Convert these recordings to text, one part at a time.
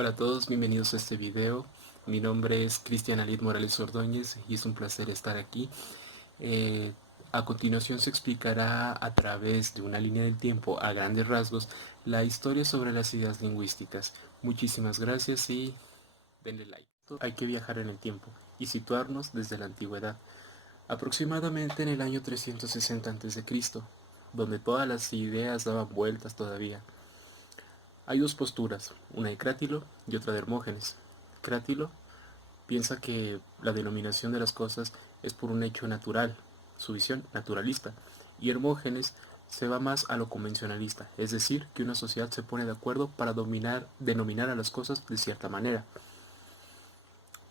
Hola a todos, bienvenidos a este video. Mi nombre es Cristian Alid Morales Ordóñez y es un placer estar aquí. Eh, a continuación se explicará a través de una línea del tiempo, a grandes rasgos, la historia sobre las ideas lingüísticas. Muchísimas gracias y denle like. Hay que viajar en el tiempo y situarnos desde la antigüedad, aproximadamente en el año 360 a.C., donde todas las ideas daban vueltas todavía. Hay dos posturas, una de Crátilo y otra de Hermógenes. Crátilo piensa que la denominación de las cosas es por un hecho natural, su visión naturalista, y Hermógenes se va más a lo convencionalista, es decir, que una sociedad se pone de acuerdo para denominar a las cosas de cierta manera.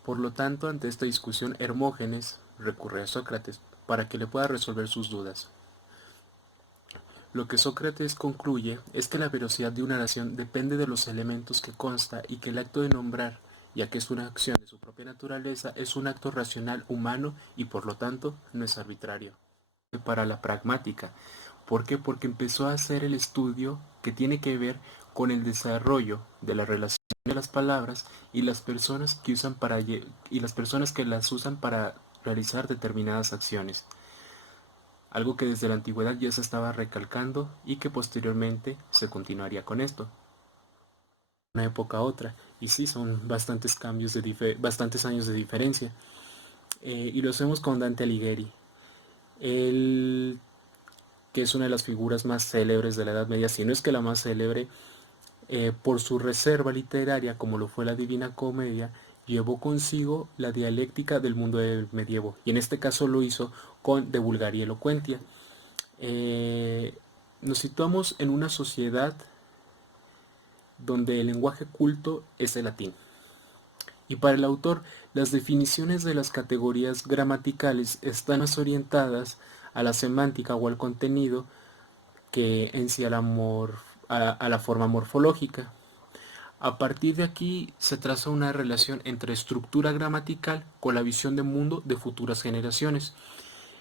Por lo tanto, ante esta discusión, Hermógenes recurre a Sócrates para que le pueda resolver sus dudas. Lo que Sócrates concluye es que la veracidad de una oración depende de los elementos que consta y que el acto de nombrar, ya que es una acción de su propia naturaleza, es un acto racional humano y por lo tanto no es arbitrario. Para la pragmática. ¿Por qué? Porque empezó a hacer el estudio que tiene que ver con el desarrollo de la relación de las palabras y las personas que las usan para realizar determinadas acciones. Algo que desde la antigüedad ya se estaba recalcando y que posteriormente se continuaría con esto, una época a otra. Y sí, son bastantes bastantes años de diferencia. Y lo hacemos con Dante Alighieri. Él, que es una de las figuras más célebres de la Edad Media, si no es que la más célebre, por su reserva literaria, como lo fue la Divina Comedia, llevó consigo la dialéctica del mundo del medievo. Y en este caso lo hizo con De Vulgaria Eloquentia. Nos situamos en una sociedad donde el lenguaje culto es el latín. Y para el autor, las definiciones de las categorías gramaticales están más orientadas a la semántica o al contenido que en sí a la forma morfológica. A partir de aquí se traza una relación entre estructura gramatical con la visión de mundo de futuras generaciones.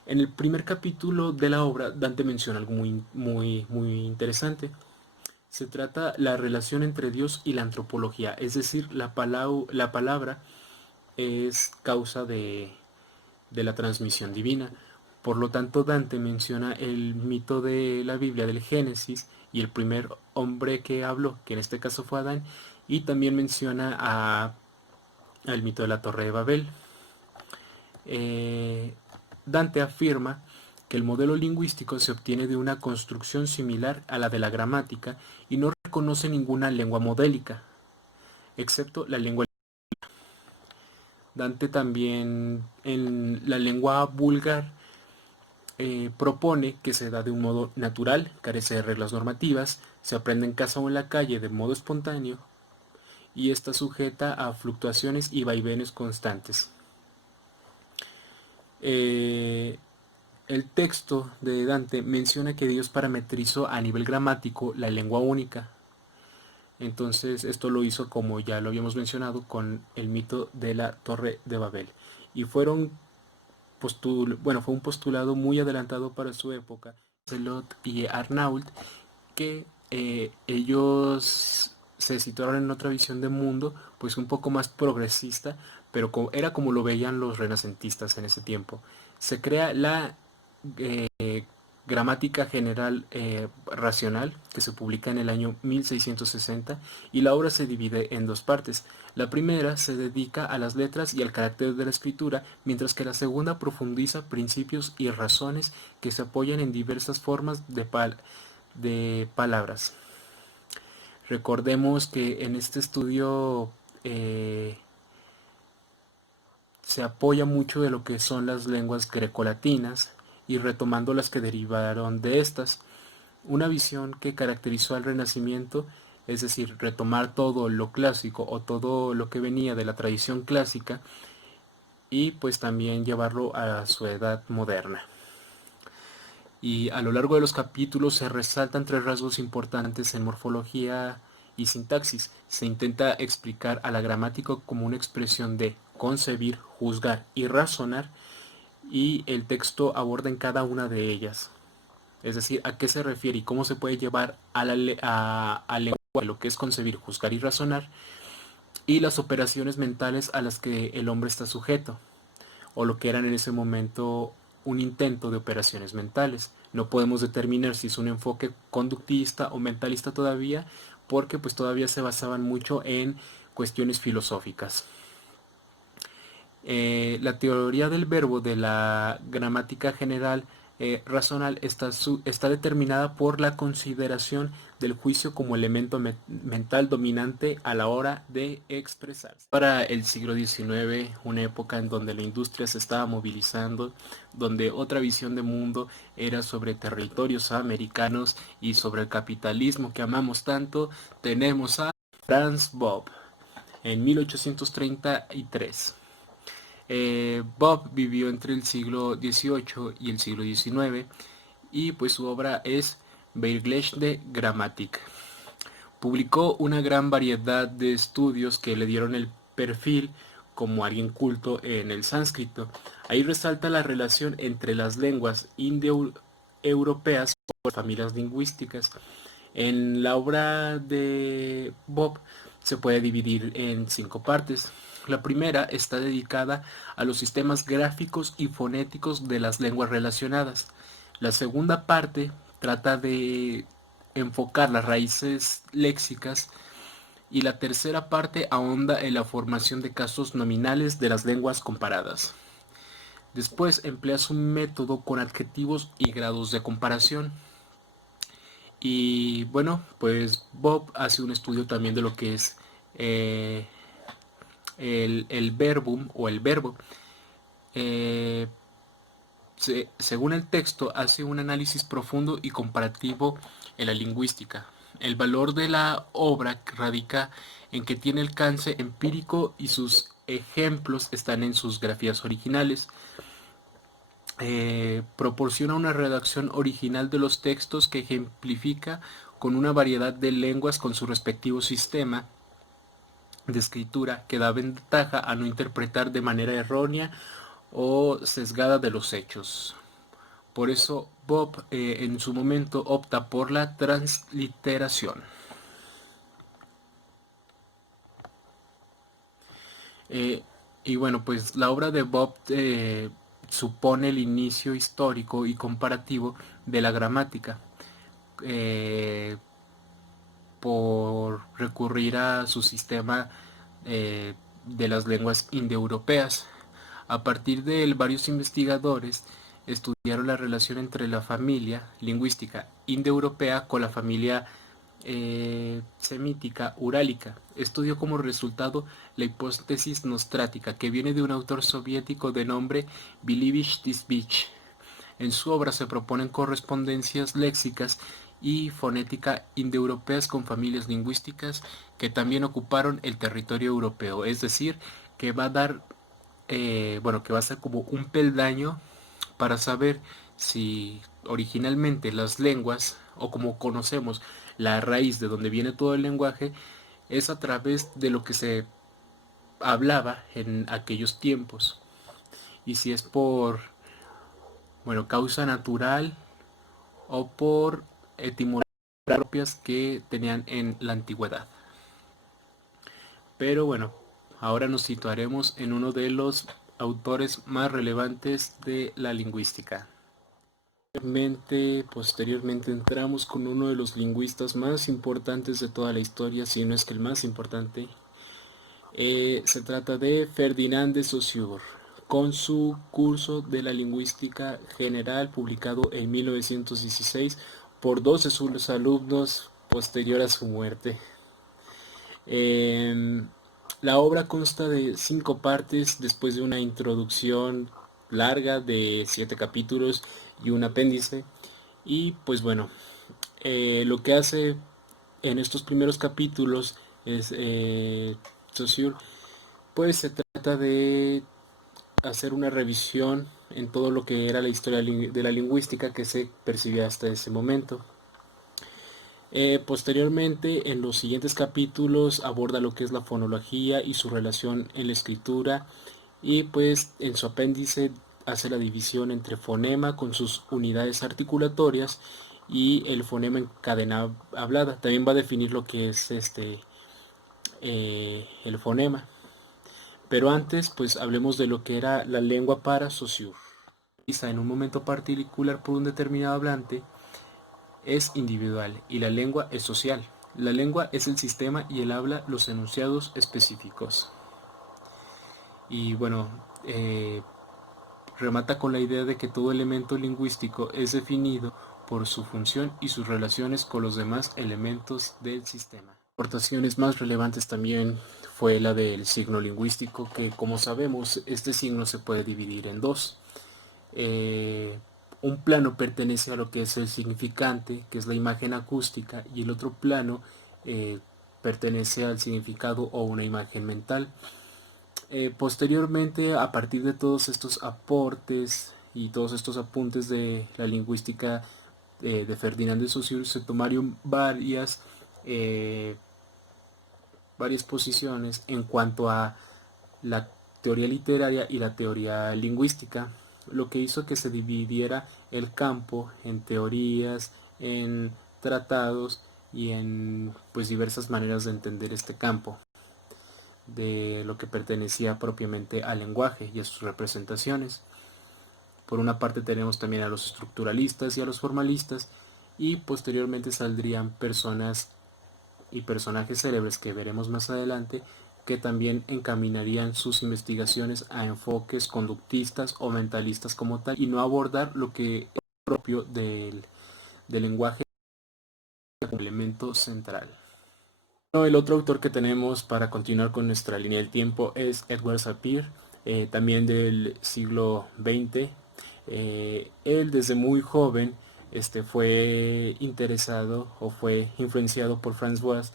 En el primer capítulo de la obra, Dante menciona algo muy interesante. Se trata la relación entre Dios y la antropología, es decir, la palabra es causa de la transmisión divina. Por lo tanto, Dante menciona el mito de la Biblia del Génesis y el primer hombre que habló, que en este caso fue Adán, y también menciona al mito de la Torre de Babel. Dante afirma que el modelo lingüístico se obtiene de una construcción similar a la de la gramática y no reconoce ninguna lengua modélica, excepto la lengua. Dante también en la lengua vulgar propone que se da de un modo natural, carece de reglas normativas, se aprende en casa o en la calle de modo espontáneo y está sujeta a fluctuaciones y vaivenes constantes. El texto de Dante menciona que Dios parametrizó a nivel gramático la lengua única. Entonces esto lo hizo, como ya lo habíamos mencionado, con el mito de la Torre de Babel. Y fue un postulado muy adelantado para su época. Celot y Arnault, que ellos se situaron en otra visión de mundo, pues un poco más progresista, pero era como lo veían los renacentistas en ese tiempo. Se crea la eh, Gramática General Racional, que se publica en el año 1660, y la obra se divide en dos partes. La primera se dedica a las letras y al carácter de la escritura, mientras que la segunda profundiza principios y razones que se apoyan en diversas formas de palabras. Recordemos que en este estudio se apoya mucho de lo que son las lenguas grecolatinas y retomando las que derivaron de estas. Una visión que caracterizó al Renacimiento, es decir, retomar todo lo clásico o todo lo que venía de la tradición clásica y pues también llevarlo a su edad moderna. Y a lo largo de los capítulos se resaltan tres rasgos importantes en morfología y sintaxis. Se intenta explicar a la gramática como una expresión de concebir, juzgar y razonar, y el texto aborda en cada una de ellas. Es decir, a qué se refiere y cómo se puede llevar a lenguaje lo que es concebir, juzgar y razonar. y las operaciones mentales a las que el hombre está sujeto, o lo que eran en ese momento un intento de operaciones mentales. No podemos determinar si es un enfoque conductista o mentalista todavía, porque pues todavía se basaban mucho en cuestiones filosóficas. La teoría del verbo de la gramática general razonal está determinada por la consideración del juicio como elemento mental dominante a la hora de expresarse. Para el siglo XIX, una época en donde la industria se estaba movilizando, donde otra visión de mundo era sobre territorios americanos y sobre el capitalismo que amamos tanto, tenemos a Franz Bopp en 1833. Bob vivió entre el siglo XVIII y el siglo XIX y pues su obra es Beirgleiche Grammatik. Publicó una gran variedad de estudios que le dieron el perfil como alguien culto en el sánscrito. Ahí resalta la relación entre las lenguas indoeuropeas o familias lingüísticas. En la obra de Bob se puede dividir en 5 partes. La primera está dedicada a los sistemas gráficos y fonéticos de las lenguas relacionadas. La segunda parte trata de enfocar las raíces léxicas y la tercera parte ahonda en la formación de casos nominales de las lenguas comparadas. Después emplea su método con adjetivos y grados de comparación. Y bueno, pues Bob hace un estudio también de lo que es eh, el verbum o el verbo. Eh, Según el texto, hace un análisis profundo y comparativo en la lingüística. El valor de la obra radica en que tiene alcance empírico y sus ejemplos están en sus grafías originales. Proporciona una redacción original de los textos que ejemplifica con una variedad de lenguas con su respectivo sistema de escritura que da ventaja a no interpretar de manera errónea o sesgada de los hechos. Por eso Bob en su momento opta por la transliteración. Eh, y bueno, pues la obra de Bob supone el inicio histórico y comparativo de la gramática. Eh, por recurrir a su sistema de las lenguas indoeuropeas. A partir de él, varios investigadores estudiaron la relación entre la familia lingüística indoeuropea con la familia semítica urálica. Estudió como resultado la hipótesis nostrática, que viene de un autor soviético de nombre Bilivich Tisbich. En su obra se proponen correspondencias léxicas y fonética indoeuropeas con familias lingüísticas que también ocuparon el territorio europeo, es decir, que va a dar, que va a ser como un peldaño para saber si originalmente las lenguas, o como conocemos la raíz de donde viene todo el lenguaje, es a través de lo que se hablaba en aquellos tiempos, y si es por, causa natural o por etimologías propias que tenían en la antigüedad. Pero bueno, ahora nos situaremos en uno de los autores más relevantes de la lingüística. Posteriormente entramos con uno de los lingüistas más importantes de toda la historia, si no es que el más importante. Se trata de Ferdinand de Saussure, con su curso de la lingüística general publicado en 1916 por dos de sus alumnos posterior a su muerte. La obra consta de 5 partes después de una introducción larga de 7 capítulos y un apéndice. Y pues bueno, lo que hace en estos primeros capítulos es Saussure, pues se trata de hacer una revisión en todo lo que era la historia de la lingüística que se percibía hasta ese momento. Posteriormente, en los siguientes capítulos aborda lo que es la fonología y su relación en la escritura, y pues en su apéndice hace la división entre fonema con sus unidades articulatorias y el fonema en cadena hablada. También va a definir lo que es el fonema. Pero antes, pues hablemos de lo que era la lengua para Saussure. Quizá en un momento particular por un determinado hablante es individual y la lengua es social. La lengua es el sistema y el habla los enunciados específicos. Y bueno, remata con la idea de que todo elemento lingüístico es definido por su función y sus relaciones con los demás elementos del sistema. Aportaciones más relevantes también fue la del signo lingüístico, que como sabemos este signo se puede dividir en dos. Un plano pertenece a lo que es el significante, que es la imagen acústica, y el otro plano pertenece al significado o una imagen mental. Posteriormente, a partir de todos estos aportes y todos estos apuntes de la lingüística de Ferdinand de Saussure, se tomaron varias posiciones en cuanto a la teoría literaria y la teoría lingüística, lo que hizo que se dividiera el campo en teorías, en tratados y en pues diversas maneras de entender este campo de lo que pertenecía propiamente al lenguaje y a sus representaciones. Por una parte tenemos también a los estructuralistas y a los formalistas, y posteriormente saldrían personas y personajes célebres que veremos más adelante, que también encaminarían sus investigaciones a enfoques conductistas o mentalistas como tal, y no abordar lo que es propio del lenguaje como elemento central. El otro autor que tenemos para continuar con nuestra línea del tiempo es Edward Sapir, también del siglo XX. Él desde muy joven fue interesado o fue influenciado por Franz Boas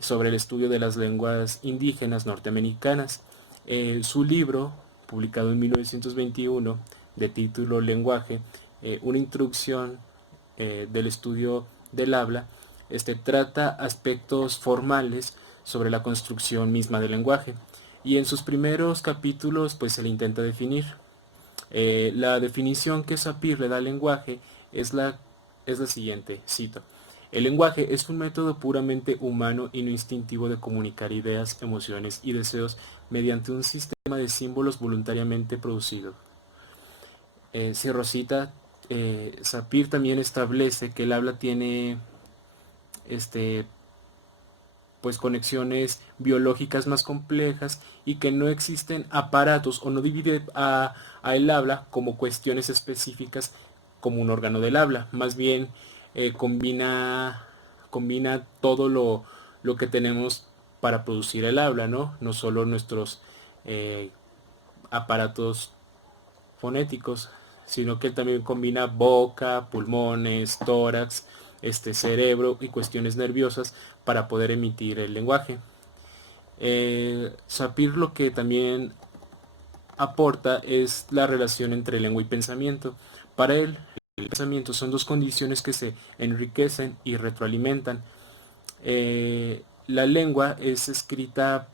sobre el estudio de las lenguas indígenas norteamericanas. Su libro, publicado en 1921, de título Lenguaje, una introducción del estudio del habla, trata aspectos formales sobre la construcción misma del lenguaje, y en sus primeros capítulos pues se le intenta definir. La definición que Sapir le da al lenguaje es la siguiente, cito: el lenguaje es un método puramente humano y no instintivo de comunicar ideas, emociones y deseos mediante un sistema de símbolos voluntariamente producido. Cierro cita. Sapir también establece que el habla tiene este, pues conexiones biológicas más complejas, y que no existen aparatos, o no divide a el habla como cuestiones específicas como un órgano del habla. Más bien combina todo lo que tenemos para producir el habla, ¿no? No solo nuestros eh, aparatos fonéticos, sino que también combina boca, pulmones, tórax, cerebro y cuestiones nerviosas para poder emitir el lenguaje. Sapir lo que también aporta es la relación entre lengua y pensamiento. Para él, el pensamiento son dos condiciones que se enriquecen y retroalimentan. La lengua es escrita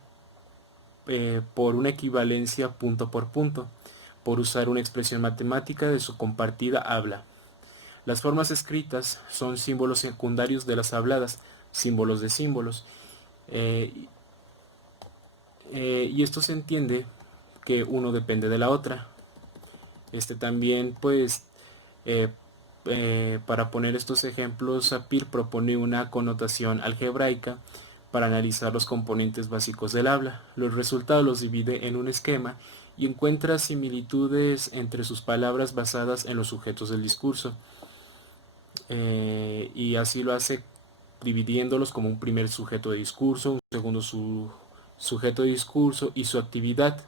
por una equivalencia punto por punto, por usar una expresión matemática de su compartida habla. Las formas escritas son símbolos secundarios de las habladas, símbolos de símbolos. Y esto se entiende que uno depende de la otra. También, pues, para poner estos ejemplos, Sapir propone una connotación algebraica para analizar los componentes básicos del habla. Los resultados los divide en un esquema y encuentra similitudes entre sus palabras basadas en los sujetos del discurso. Y así lo hace dividiéndolos como un primer sujeto de discurso, un segundo sujeto de discurso y su actividad,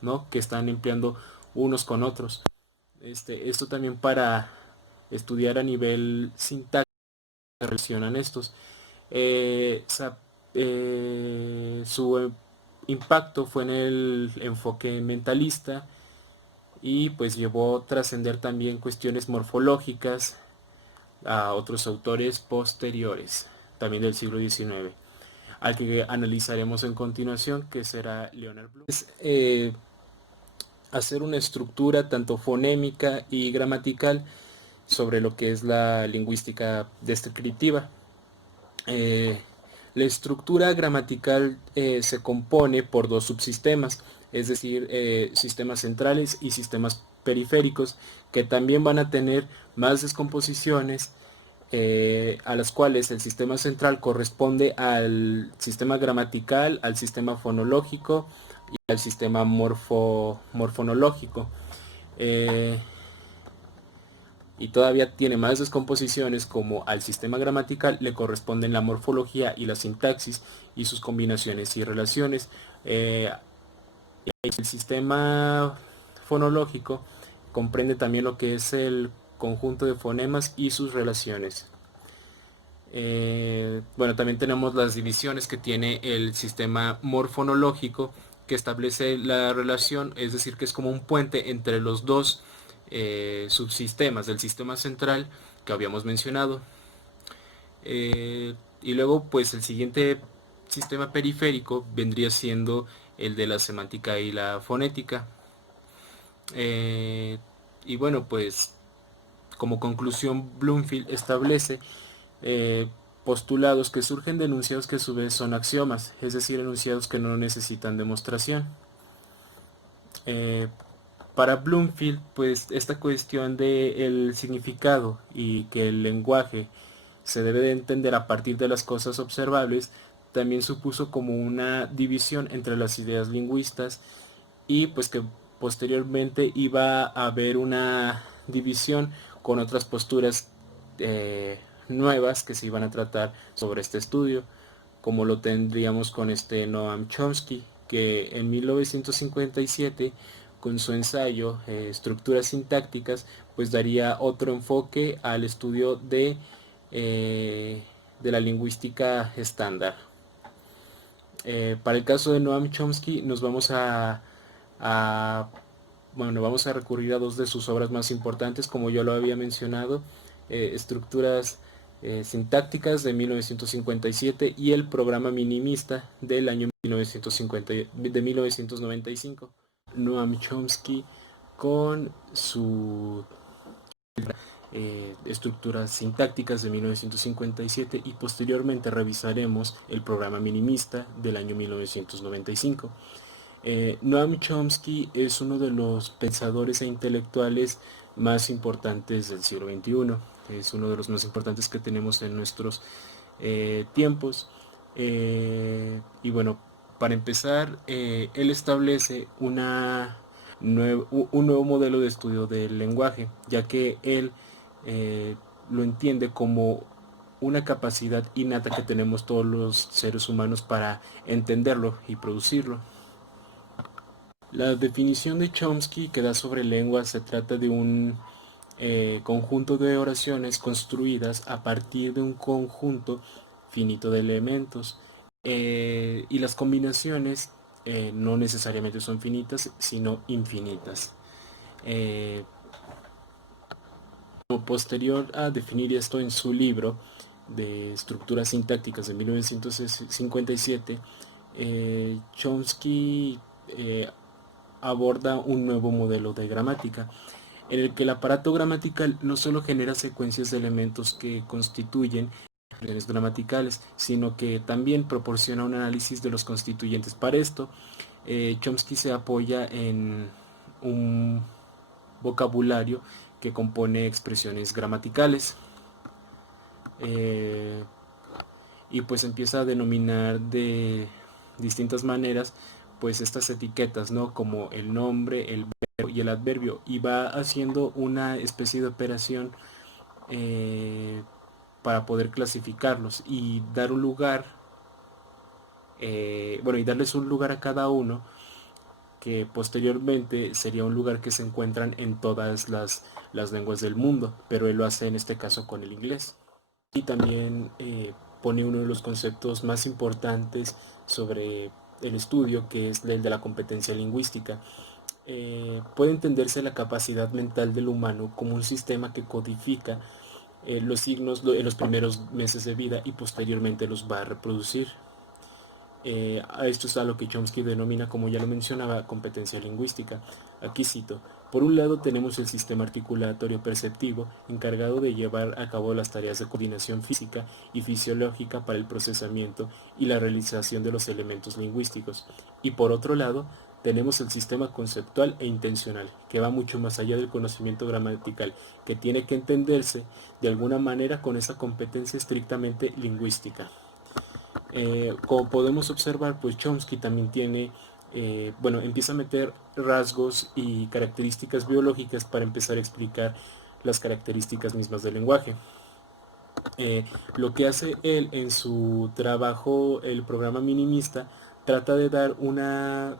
¿no?, que están empleando unos con otros. Esto también para estudiar a nivel sintáctico se relacionan estos. Su impacto fue en el enfoque mentalista, y pues llevó a trascender también cuestiones morfológicas a otros autores posteriores, también del siglo XIX, al que analizaremos en continuación, que será Leonard Bloom. Hacer una estructura tanto fonémica y gramatical sobre lo que es la lingüística descriptiva. La estructura gramatical se compone por dos subsistemas, es decir, sistemas centrales y sistemas periféricos, que también van a tener más descomposiciones, a las cuales el sistema central corresponde al sistema gramatical, al sistema fonológico y al sistema morfonológico. Eh, y todavía tiene más descomposiciones, como al sistema gramatical le corresponden la morfología y la sintaxis y sus combinaciones y relaciones. Eh, el sistema fonológico comprende también lo que es el conjunto de fonemas y sus relaciones. Bueno, también tenemos las divisiones que tiene el sistema morfonológico, que establece la relación, es decir, que es como un puente entre los dos subsistemas del sistema central que habíamos mencionado. Y luego, pues el siguiente sistema periférico vendría siendo el de la semántica y la fonética. Eh, y bueno, pues como conclusión, Bloomfield establece eh, postulados que surgen de enunciados que a su vez son axiomas, es decir, enunciados que no necesitan demostración. Eh, para Bloomfield, pues esta cuestión del significado y que el lenguaje se debe de entender a partir de las cosas observables, también supuso como una división entre las ideas lingüistas, y pues que posteriormente iba a haber una división con otras posturas nuevas que se iban a tratar sobre este estudio, como lo tendríamos con Noam Chomsky, que en 1957 con su ensayo Estructuras sintácticas, pues daría otro enfoque al estudio de la lingüística estándar. Para el caso de Noam Chomsky nos vamos a recurrir a dos de sus obras más importantes, como yo lo había mencionado, Estructuras sintácticas de 1957 y el programa minimista del año 1995. Noam Chomsky con su estructuras sintácticas de 1957, y posteriormente revisaremos el programa minimista del año 1995. Noam Chomsky es uno de los pensadores e intelectuales más importantes del siglo XXI. Es uno de los más importantes que tenemos en nuestros tiempos. Y bueno, para empezar, él establece un nuevo modelo de estudio del lenguaje, ya que él lo entiende como una capacidad innata que tenemos todos los seres humanos para entenderlo y producirlo. La definición de Chomsky que da sobre lengua se trata de un conjunto de oraciones construidas a partir de un conjunto finito de elementos, y las combinaciones no necesariamente son finitas, sino infinitas. Eh, Posterior a definir esto en su libro de estructuras sintácticas de 1957, Chomsky aborda un nuevo modelo de gramática, en el que el aparato gramatical no solo genera secuencias de elementos que constituyen relaciones gramaticales, sino que también proporciona un análisis de los constituyentes. Para esto, Chomsky se apoya en un vocabulario que compone expresiones gramaticales, eh, y pues empieza a denominar de distintas maneras pues estas etiquetas, ¿no? Como el nombre, el verbo y el adverbio, y va haciendo una especie de operación para poder clasificarlos y dar un lugar, y darles un lugar a cada uno, que posteriormente sería un lugar que se encuentran en todas las lenguas del mundo, pero él lo hace en este caso con el inglés. Y también pone uno de los conceptos más importantes sobre el estudio, que es el de la competencia lingüística. Puede entenderse la capacidad mental del humano como un sistema que codifica los signos en los primeros meses de vida y posteriormente los va a reproducir. A esto es a lo que Chomsky denomina, como ya lo mencionaba, competencia lingüística. Aquí cito: por un lado tenemos el sistema articulatorio perceptivo, encargado de llevar a cabo las tareas de coordinación física y fisiológica para el procesamiento y la realización de los elementos lingüísticos. Y por otro lado, tenemos el sistema conceptual e intencional, que va mucho más allá del conocimiento gramatical, que tiene que entenderse de alguna manera con esa competencia estrictamente lingüística. Como podemos observar, pues Chomsky también tiene, empieza a meter rasgos y características biológicas para empezar a explicar las características mismas del lenguaje. Lo que hace él en su trabajo, el programa minimista, trata de dar una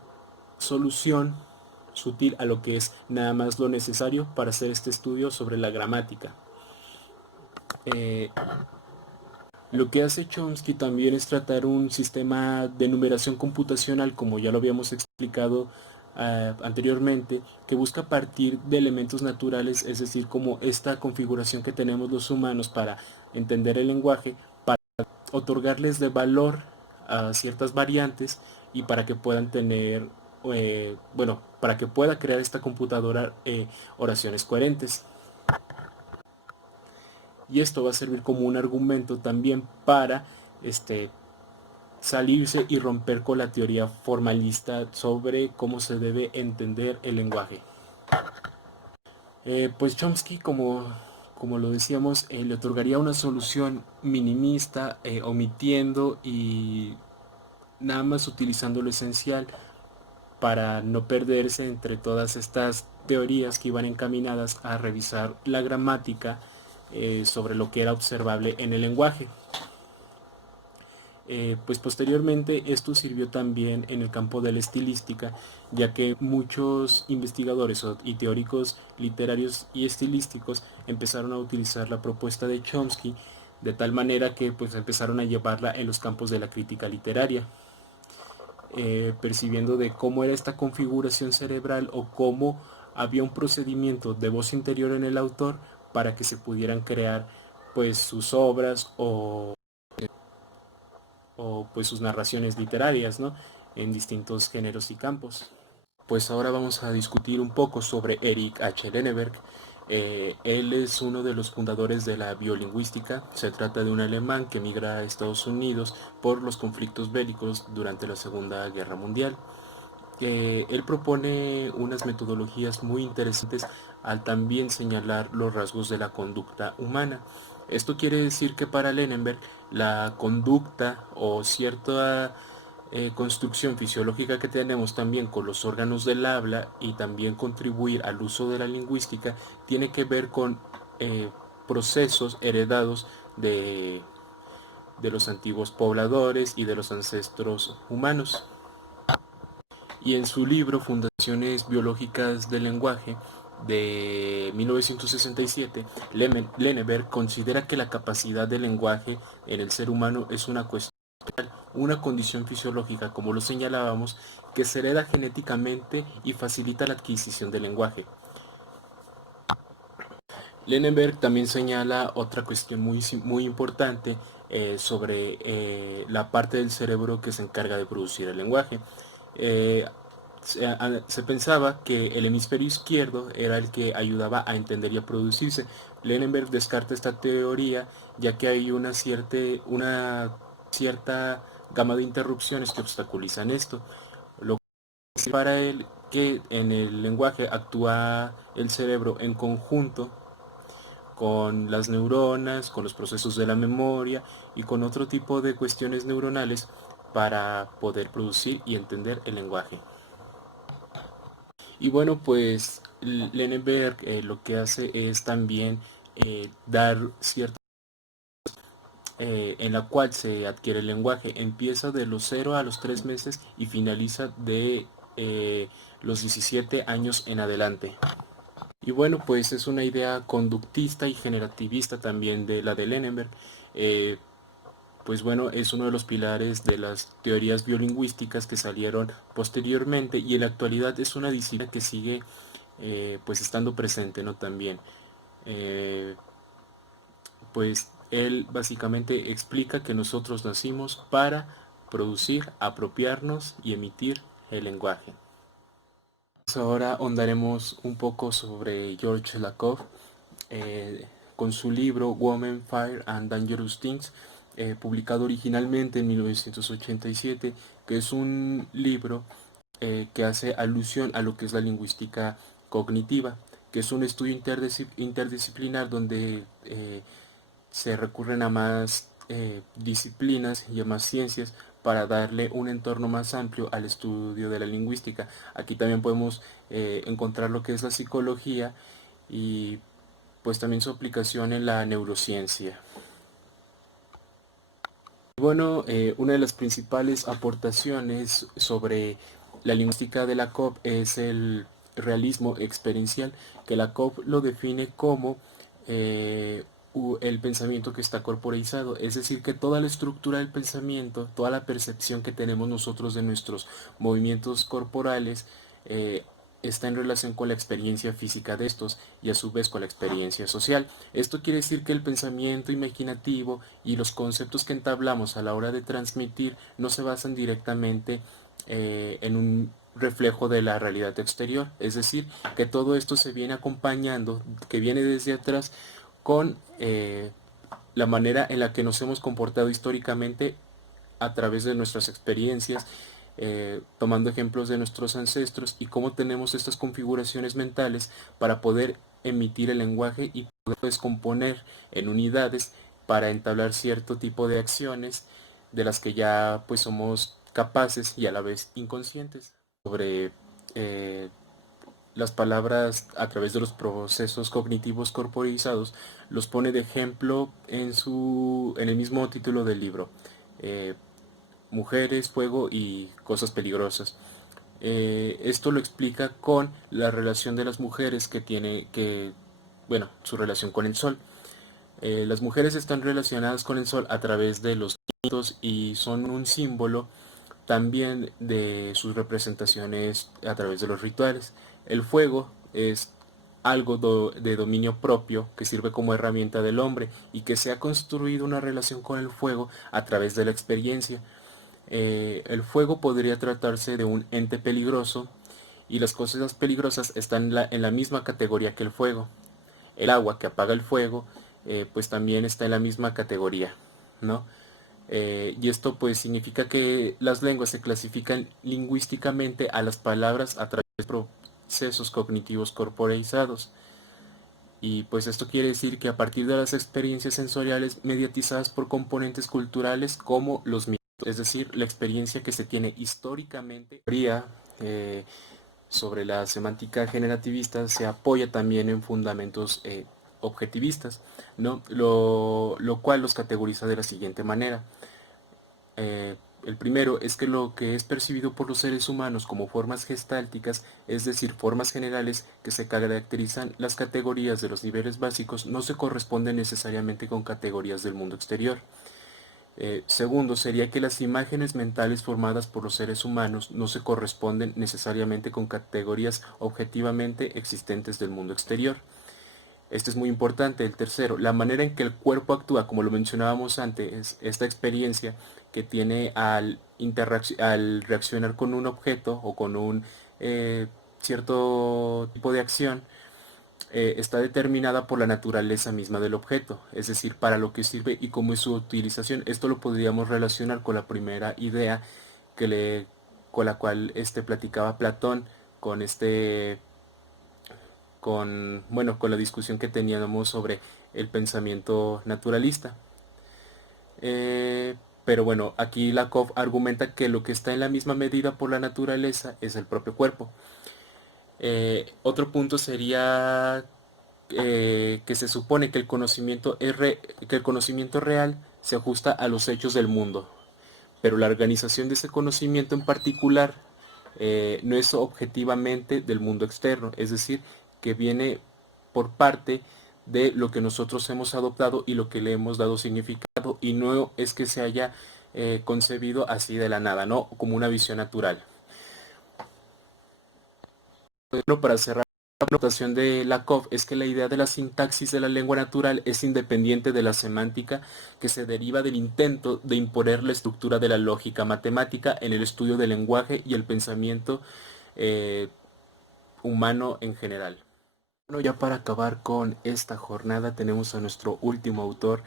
solución sutil a lo que es nada más lo necesario para hacer este estudio sobre la gramática. Lo que hace Chomsky también es tratar un sistema de numeración computacional, como ya lo habíamos explicado anteriormente, que busca partir de elementos naturales, es decir, como esta configuración que tenemos los humanos para entender el lenguaje, para otorgarles de valor a ciertas variantes y para que puedan tener, para que pueda crear esta computadora oraciones coherentes. Y esto va a servir como un argumento también para salirse y romper con la teoría formalista sobre cómo se debe entender el lenguaje. Pues Chomsky, como lo decíamos, le otorgaría una solución minimista, omitiendo y nada más utilizando lo esencial para no perderse entre todas estas teorías que iban encaminadas a revisar la gramática sobre lo que era observable en el lenguaje. Pues posteriormente esto sirvió también en el campo de la estilística, ya que muchos investigadores y teóricos literarios y estilísticos empezaron a utilizar la propuesta de Chomsky de tal manera que pues empezaron a llevarla en los campos de la crítica literaria, percibiendo de cómo era esta configuración cerebral o cómo había un procedimiento de voz interior en el autor para que se pudieran crear pues sus obras o pues sus narraciones literarias, ¿no? En distintos géneros y campos. Pues ahora vamos a discutir un poco sobre Erich H. Lenneberg. Él es uno de los fundadores de la biolingüística. Se trata de un alemán que migra a Estados Unidos por los conflictos bélicos durante la Segunda Guerra Mundial. Él propone unas metodologías muy interesantes al también señalar los rasgos de la conducta humana. Esto quiere decir que para Lenneberg la conducta o cierta construcción fisiológica que tenemos también con los órganos del habla y también contribuir al uso de la lingüística tiene que ver con procesos heredados de los antiguos pobladores y de los ancestros humanos. Y en su libro Fundaciones Biológicas del Lenguaje de 1967, Lenneberg considera que la capacidad del lenguaje en el ser humano es una condición fisiológica, como lo señalábamos, que se hereda genéticamente y facilita la adquisición del lenguaje. Lenneberg también señala otra cuestión muy importante sobre la parte del cerebro que se encarga de producir el lenguaje. Eh, se pensaba que el hemisferio izquierdo era el que ayudaba a entender y a producirse. Lenneberg descarta esta teoría ya que hay una cierta gama de interrupciones que obstaculizan esto. Lo que es para él que en el lenguaje actúa el cerebro en conjunto con las neuronas, con los procesos de la memoria y con otro tipo de cuestiones neuronales para poder producir y entender el lenguaje. Y bueno, pues Lenneberg lo que hace es también dar cierta en la cual se adquiere el lenguaje. Empieza de los 0 a los 3 meses y finaliza de los 17 años en adelante. Y bueno, pues es una idea conductista y generativista también de la de Lenneberg. Eh, pues bueno, es uno de los pilares de las teorías biolingüísticas que salieron posteriormente y en la actualidad es una disciplina que sigue pues estando presente, ¿no? También. Eh, pues él básicamente explica que nosotros nacimos para producir, apropiarnos y emitir el lenguaje. Ahora ahondaremos un poco sobre George Lakoff, con su libro Women, Fire and Dangerous Things, publicado originalmente en 1987, que es un libro que hace alusión a lo que es la lingüística cognitiva, que es un estudio interdisciplinar donde se recurren a más disciplinas y a más ciencias para darle un entorno más amplio al estudio de la lingüística. Aquí también podemos encontrar lo que es la psicología y pues también su aplicación en la neurociencia. Bueno, una de las principales aportaciones sobre la lingüística de Lakoff es el realismo experiencial, que Lakoff lo define como el pensamiento que está corporeizado, es decir, que toda la estructura del pensamiento, toda la percepción que tenemos nosotros de nuestros movimientos corporales, está en relación con la experiencia física de estos y a su vez con la experiencia social. Esto quiere decir que el pensamiento imaginativo y los conceptos que entablamos a la hora de transmitir no se basan directamente en un reflejo de la realidad exterior, es decir, que todo esto se viene acompañando, que viene desde atrás con la manera en la que nos hemos comportado históricamente a través de nuestras experiencias, tomando ejemplos de nuestros ancestros y cómo tenemos estas configuraciones mentales para poder emitir el lenguaje y poder descomponer en unidades para entablar cierto tipo de acciones de las que ya pues somos capaces y a la vez inconscientes. Sobre las palabras a través de los procesos cognitivos corporizados los pone de ejemplo en el mismo título del libro. Mujeres, fuego y cosas peligrosas. Esto lo explica con la relación de las mujeres bueno, su relación con el sol. Las mujeres están relacionadas con el sol a través de los mitos y son un símbolo también de sus representaciones a través de los rituales. El fuego es algo de dominio propio que sirve como herramienta del hombre y que se ha construido una relación con el fuego a través de la experiencia. El fuego podría tratarse de un ente peligroso y las cosas peligrosas están en la misma categoría que el fuego. El agua que apaga el fuego pues también está en la misma categoría, ¿no? Y esto pues significa que las lenguas se clasifican lingüísticamente a las palabras a través de procesos cognitivos corporizados. Y pues esto quiere decir que a partir de las experiencias sensoriales mediatizadas por componentes culturales como los mitos, es decir, la experiencia que se tiene históricamente, eh, sobre la semántica generativista se apoya también en fundamentos objetivistas, ¿no? Lo cual los categoriza de la siguiente manera. El primero es que lo que es percibido por los seres humanos como formas gestálticas, es decir, formas generales que se caracterizan las categorías de los niveles básicos, no se corresponden necesariamente con categorías del mundo exterior. Segundo, sería que las imágenes mentales formadas por los seres humanos no se corresponden necesariamente con categorías objetivamente existentes del mundo exterior. Este es muy importante. El tercero, la manera en que el cuerpo actúa, como lo mencionábamos antes, esta experiencia que tiene al reaccionar con un objeto o con un cierto tipo de acción, está determinada por la naturaleza misma del objeto, es decir, para lo que sirve y cómo es su utilización. Esto lo podríamos relacionar con la primera idea con la cual platicaba Platón, con la discusión que teníamos sobre el pensamiento naturalista. Pero bueno, aquí Lakoff argumenta que lo que está en la misma medida por la naturaleza es el propio cuerpo. Otro punto sería que se supone que el conocimiento real se ajusta a los hechos del mundo, pero la organización de ese conocimiento en particular no es objetivamente del mundo externo, es decir, que viene por parte de lo que nosotros hemos adoptado y lo que le hemos dado significado, y no es que se haya concebido así de la nada, ¿no? Como una visión natural. Bueno, para cerrar La notación de Lakoff es que la idea de la sintaxis de la lengua natural es independiente de la semántica, que se deriva del intento de imponer la estructura de la lógica matemática en el estudio del lenguaje y el pensamiento eh, humano en general. Bueno, ya para acabar con esta jornada tenemos a nuestro último autor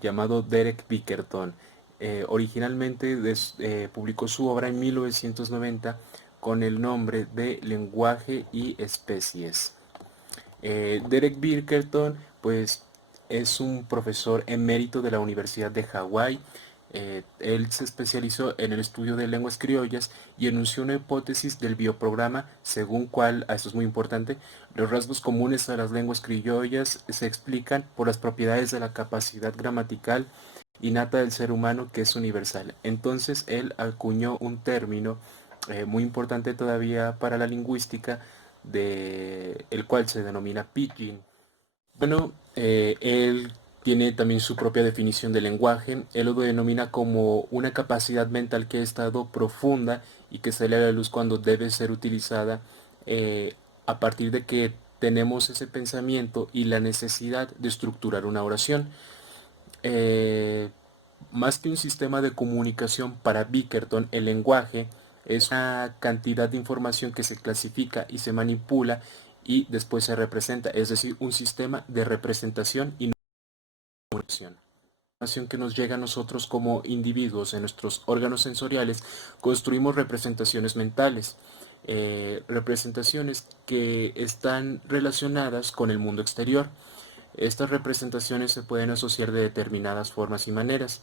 llamado Derek Bickerton. Originalmente publicó su obra en 1990 con el nombre de Lenguaje y Especies. Derek Bickerton pues es un profesor emérito de la Universidad de Hawái. Él se especializó en el estudio de lenguas criollas y enunció una hipótesis del bioprograma según cual, esto es muy importante, los rasgos comunes a las lenguas criollas se explican por las propiedades de la capacidad gramatical innata del ser humano, que es universal. Entonces él acuñó un término muy importante todavía para la lingüística, el cual se denomina pidgin. Bueno, él tiene también su propia definición de lenguaje. Él lo denomina como una capacidad mental que ha estado profunda y que sale a la luz cuando debe ser utilizada a partir de que tenemos ese pensamiento y la necesidad de estructurar una oración. Eh, Más que un sistema de comunicación para Bickerton, el lenguaje es una cantidad de información que se clasifica y se manipula y después se representa, es decir, un sistema de representación y no de comunicación. La información que nos llega a nosotros como individuos en nuestros órganos sensoriales, construimos representaciones mentales, representaciones que están relacionadas con el mundo exterior. Estas representaciones se pueden asociar de determinadas formas y maneras.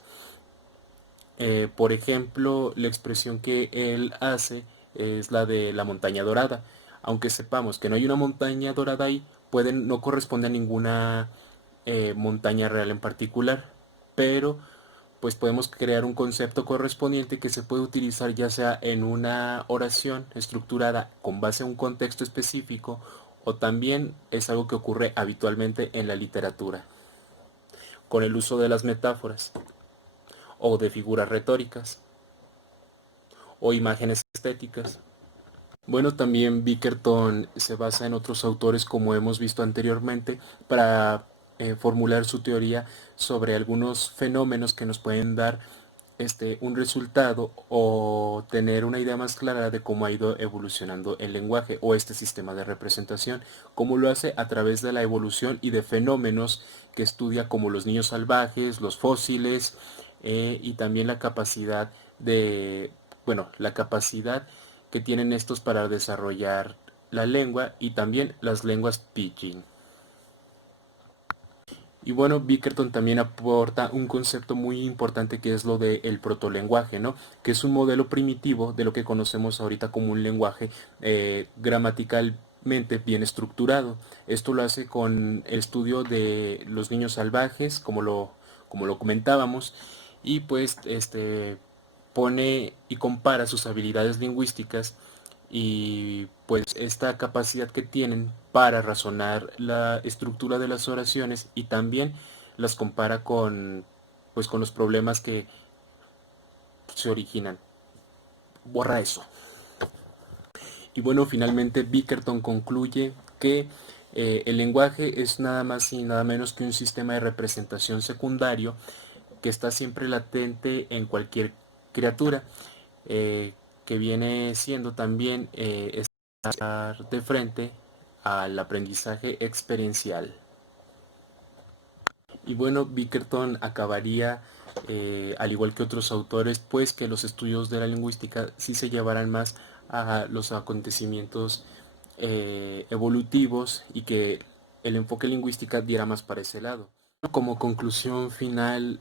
Por ejemplo, la expresión que él hace es la de la montaña dorada. Aunque sepamos que no hay una montaña dorada ahí, no corresponde a ninguna montaña real en particular. Pero pues podemos crear un concepto correspondiente que se puede utilizar ya sea en una oración estructurada con base a un contexto específico, o también es algo que ocurre habitualmente en la literatura, con el uso de las metáforas o de figuras retóricas o imágenes estéticas. Bueno, también Bickerton se basa en otros autores, como hemos visto anteriormente, para formular su teoría sobre algunos fenómenos que nos pueden dar un resultado o tener una idea más clara de cómo ha ido evolucionando el lenguaje o este sistema de representación, cómo lo hace a través de la evolución y de fenómenos que estudia, como los niños salvajes, los fósiles, y también la capacidad la capacidad que tienen estos para desarrollar la lengua y también las lenguas pidgin. Y bueno, Bickerton también aporta un concepto muy importante, que es lo del protolenguaje, ¿no? Que es un modelo primitivo de lo que conocemos ahorita como un lenguaje gramaticalmente bien estructurado. Esto lo hace con el estudio de los niños salvajes, como lo comentábamos, y pues pone y compara sus habilidades lingüísticas y pues esta capacidad que tienen para razonar la estructura de las oraciones, y también las compara con los problemas que se originan. Borra eso. Y bueno, finalmente Bickerton concluye que el lenguaje es nada más y nada menos que un sistema de representación secundario que está siempre latente en cualquier criatura, que viene siendo también estar de frente al aprendizaje experiencial. Y bueno, Bickerton acabaría, al igual que otros autores, pues que los estudios de la lingüística sí se llevarán más a los acontecimientos evolutivos, y que el enfoque lingüística diera más para ese lado. Como conclusión final,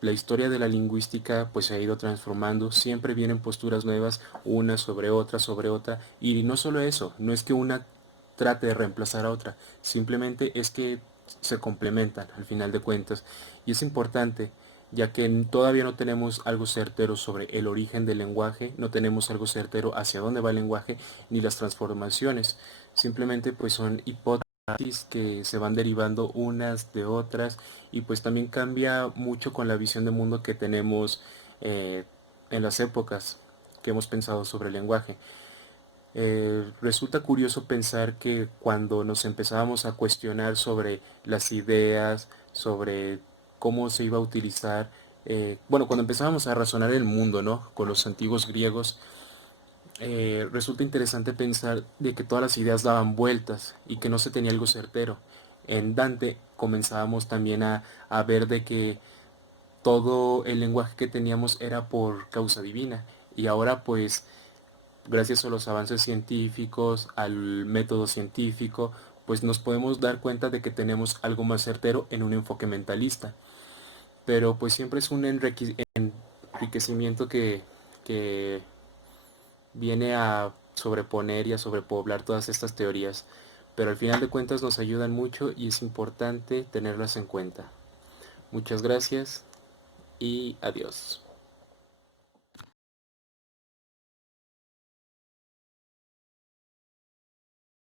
la historia de la lingüística pues se ha ido transformando, siempre vienen posturas nuevas, una sobre otra, y no solo eso, no es que una trate de reemplazar a otra, simplemente es que se complementan al final de cuentas, y es importante, ya que todavía no tenemos algo certero sobre el origen del lenguaje, no tenemos algo certero hacia dónde va el lenguaje, ni las transformaciones, simplemente pues son hipótesis que se van derivando unas de otras, y pues también cambia mucho con la visión de mundo que tenemos en las épocas que hemos pensado sobre el lenguaje. Resulta curioso pensar que cuando nos empezábamos a cuestionar sobre las ideas, sobre cómo se iba a utilizar, bueno, cuando empezábamos a razonar el mundo, ¿no? Con los antiguos griegos, resulta interesante pensar de que todas las ideas daban vueltas y que no se tenía algo certero. En Dante comenzábamos también a ver de que todo el lenguaje que teníamos era por causa divina y ahora pues gracias a los avances científicos, al método científico, pues nos podemos dar cuenta de que tenemos algo más certero en un enfoque mentalista. Pero pues siempre es un enriquecimiento que viene a sobreponer y a sobrepoblar todas estas teorías. Pero al final de cuentas nos ayudan mucho y es importante tenerlas en cuenta. Muchas gracias y adiós.